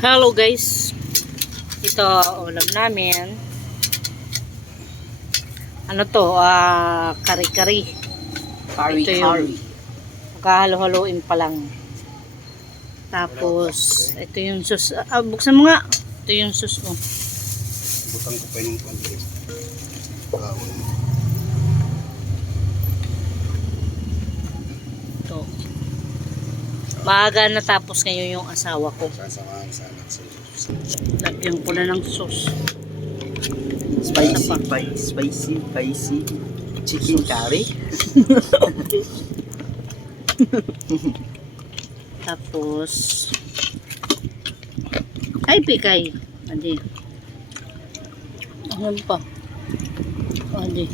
Hello guys, ito ulam namin. Ano to? Kari-kari. Ito yung magkahalo-haloin pa lang. Tapos ito yung sus. Buksan mo nga. Ito yung sus. Oh. Butang ko pa yung konti. Ito. Maaga natapos ngayon yung asawa ko. Sasamahan sa anak sa Lagyan ko na ng sauce. Spicy chicken curry. Tapos ay pikay. Adi. Ano pa? Adi.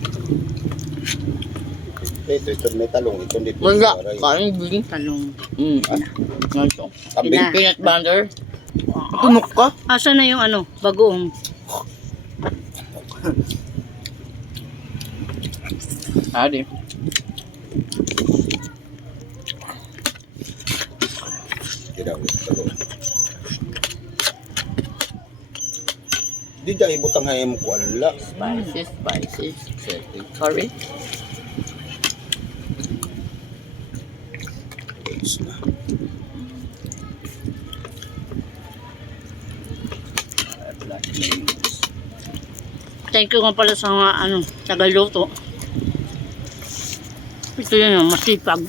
Ito may talong. Ito dito. Wala, kain din. Talong. Ganito. Kambing. Peanut butter. Tunok ka? Asa na yung ano? Bagoong. Adi. Tidak talong. Di dahil butang hayam ko ala. Spicy. Curry. Yes na. Thank you nga pala sa mga tagaluto. Ito yun, masipag.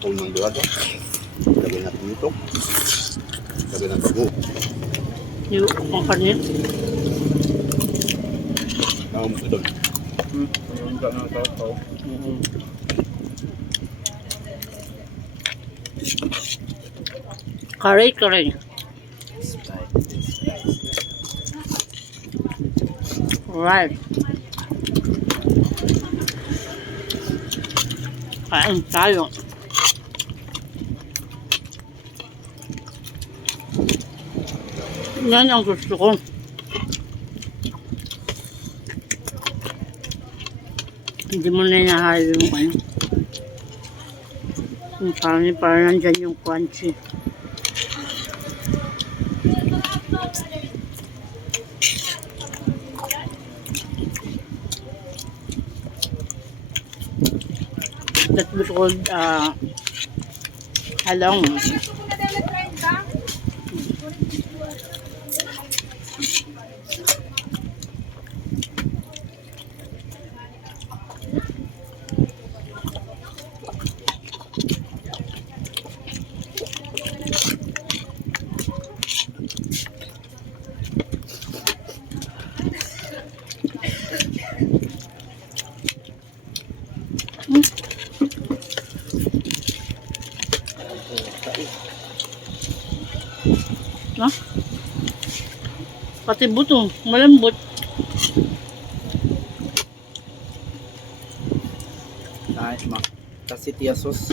Kung nang doon ito. Lagyan natin ito. Lagyan natin bago. Yung ang kanin. Tama mo ito. Kare-kare. Right. Kain tayo. Yan ang gusto ko. Hindi mo na inahalo yung ano. Yung parang nandyan yung crunchy. That was called halong. No? Pati buto, malambot. Nice, ma. Kasi tiya sauce.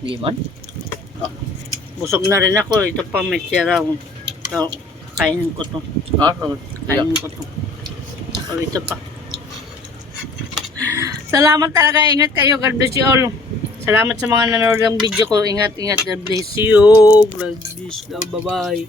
Limon? Busog na rin ako. Ito pa may siraw. So, kainin ko to. So, Kainin ko to. O, ito pa. Salamat talaga. Ingat kayo. God bless you all. Salamat sa mga nanonood ng video ko. Ingat. God bless you. God bless you. Bye-bye.